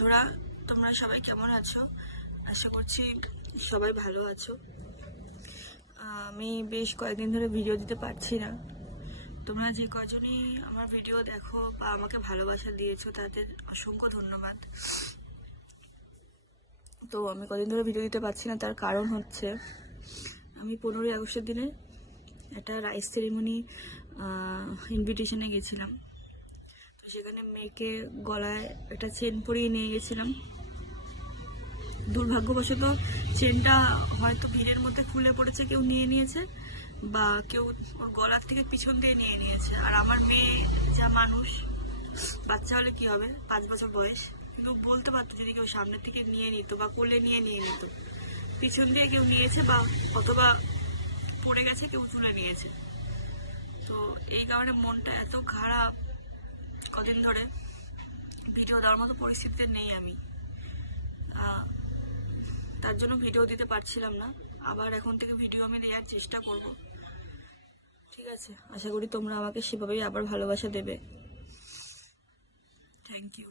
বন্ধুরা, তোমরা সবাই কেমন আছো? আশা করছি সবাই ভালো আছো। আমি বেশ কয়েকদিন ধরে ভিডিও দিতে পারছি না। তোমরা যে কজনই আমার ভিডিও দেখো বা আমাকে ভালোবাসা দিয়েছো তাদের অসংখ্য ধন্যবাদ। তো আমি কদিন ধরে ভিডিও দিতে পারছি না, তার কারণ হচ্ছে আমি 15ই আগস্টের দিনে একটা রাইস সেরিমনি ইনভিটেশনে গেছিলাম। তো সেখানে মেয়েকে গলায় একটা চেন পরিয়ে নিয়ে গেছিলাম। দুর্ভাগ্যবশত চেনটা হয়তো ভিড়ের মধ্যে খুলে পড়েছে, কেউ নিয়ে নিয়েছে বা কেউ ওর গলার থেকে পিছন দিয়ে নিয়ে নিয়েছে। আর আমার মেয়ে যা মানুষ, বাচ্চা হলে কি হবে, 5 বছর বয়স, কিন্তু বলতে পারতো যদি কেউ সামনের থেকে নিয়ে নিত বা কোলে নিয়ে নিত। পিছন দিয়ে কেউ নিয়েছে বা অথবা পড়ে গেছে, কেউ তুলে নিয়েছে। তো এই কারণে মনটা এত খারাপ, কদিন ধরে ভিডিও দেওয়ার মতো পরিস্থিতিতে নেই আমি। তার জন্য ভিডিও দিতে পারছিলাম না। আবার এখন থেকে ভিডিও আমি দেওয়ার চেষ্টা করব। ঠিক আছে, আশা করি তোমরা আমাকে সেভাবেই আবার ভালোবাসা দেবে। Thank you.